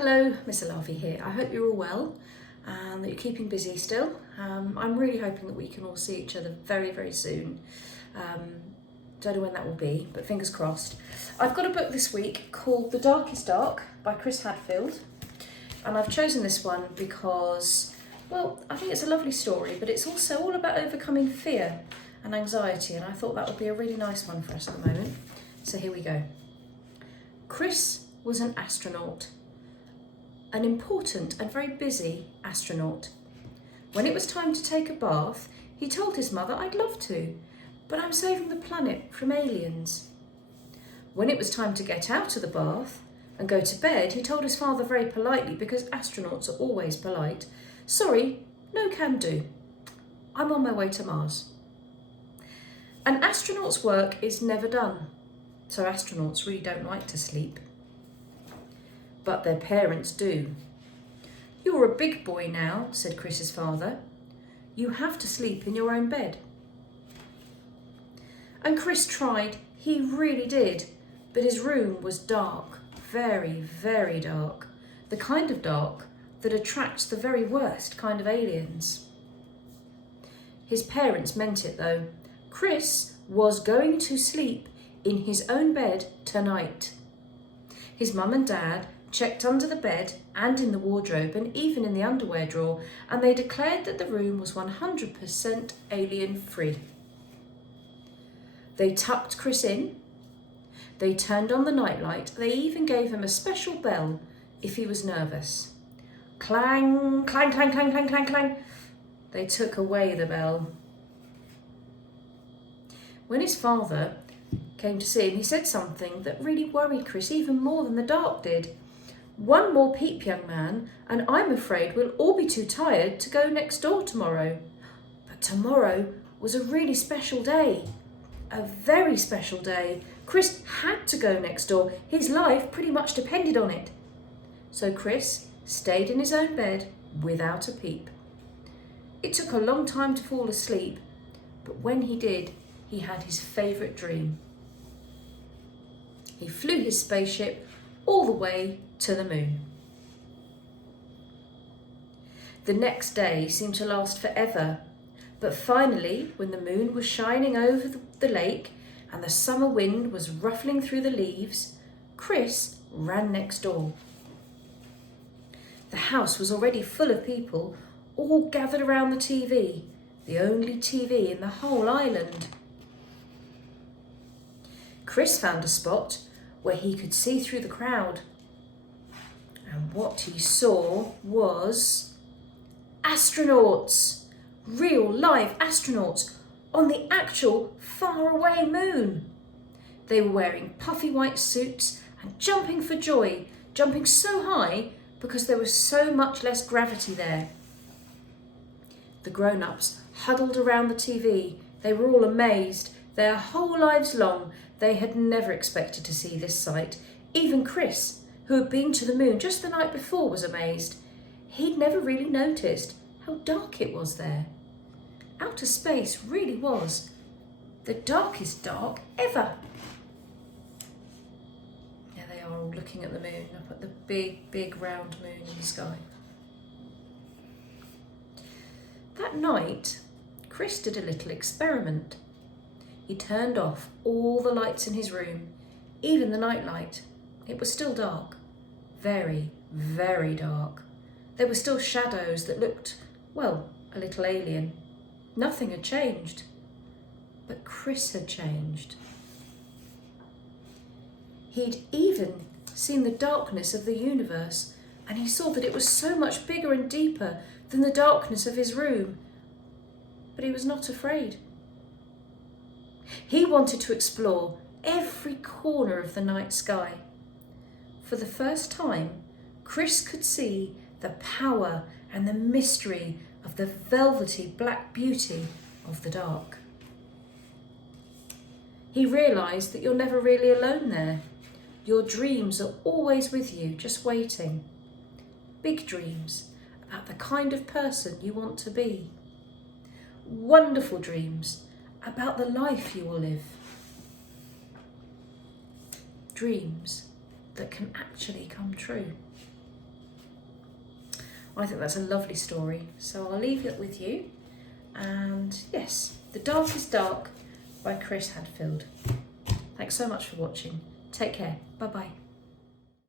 Hello, Miss Alavi here. I hope you're all well and that you're keeping busy still. I'm really hoping that we can all see each other very, very soon. Don't know when that will be, but fingers crossed. I've got a book this week called The Darkest Dark by Chris Hadfield, and I've chosen this one because, well, I think it's a lovely story, but it's also all about overcoming fear and anxiety, and I thought that would be a really nice one for us at the moment. So here we go. Chris was an astronaut. An important and very busy astronaut. When it was time to take a bath, he told his mother, "I'd love to, but I'm saving the planet from aliens." When it was time to get out of the bath and go to bed, he told his father very politely, because astronauts are always polite, "Sorry, no can do. I'm on my way to Mars." An astronaut's work is never done, so astronauts really don't like to sleep. But their parents do. "You're a big boy now," said Chris's father. "You have to sleep in your own bed." And Chris tried, he really did, but his room was dark, very, very dark. The kind of dark that attracts the very worst kind of aliens. His parents meant it though. Chris was going to sleep in his own bed tonight. His mum and dad checked under the bed and in the wardrobe and even in the underwear drawer, and they declared that the room was 100% alien free. They tucked Chris in, they turned on the nightlight, they even gave him a special bell if he was nervous. Clang, clang, clang, clang, clang, clang, clang. They took away the bell. When his father came to see him, he said something that really worried Chris even more than the dark did. "One more peep, young man, and I'm afraid we'll all be too tired to go next door tomorrow." But tomorrow was a really special day. A very special day. Chris had to go next door. His life pretty much depended on it. So Chris stayed in his own bed without a peep. It took a long time to fall asleep, but when he did, he had his favourite dream. He flew his spaceship all the way to the moon. The next day seemed to last forever, but finally, when the moon was shining over the lake and the summer wind was ruffling through the leaves, Chris ran next door. The house was already full of people, all gathered around the TV, the only TV in the whole island. Chris found a spot where he could see through the crowd. And what he saw was astronauts, real live astronauts on the actual faraway moon. They were wearing puffy white suits and jumping for joy, jumping so high because there was so much less gravity there. The grown-ups huddled around the TV. They were all amazed. Their whole lives long, they had never expected to see this sight. Even Chris, who had been to the moon just the night before, was amazed. He'd never really noticed how dark it was there. Outer space really was the darkest dark ever. There they are, all looking at the moon, up at the big, big round moon in the sky. That night, Chris did a little experiment. He turned off all the lights in his room, even the nightlight. It was still dark, very, very dark. There were still shadows that looked, well, a little alien. Nothing had changed, but Chris had changed. He'd even seen the darkness of the universe, and he saw that it was so much bigger and deeper than the darkness of his room. But he was not afraid. He wanted to explore every corner of the night sky. For the first time, Chris could see the power and the mystery of the velvety black beauty of the dark. He realised that you're never really alone there. Your dreams are always with you, just waiting. Big dreams about the kind of person you want to be. Wonderful dreams about the life you will live. Dreams that can actually come true. I think that's a lovely story. So I'll leave it with you. And yes, The Dark is Dark by Chris Hadfield. Thanks so much for watching. Take care. Bye bye.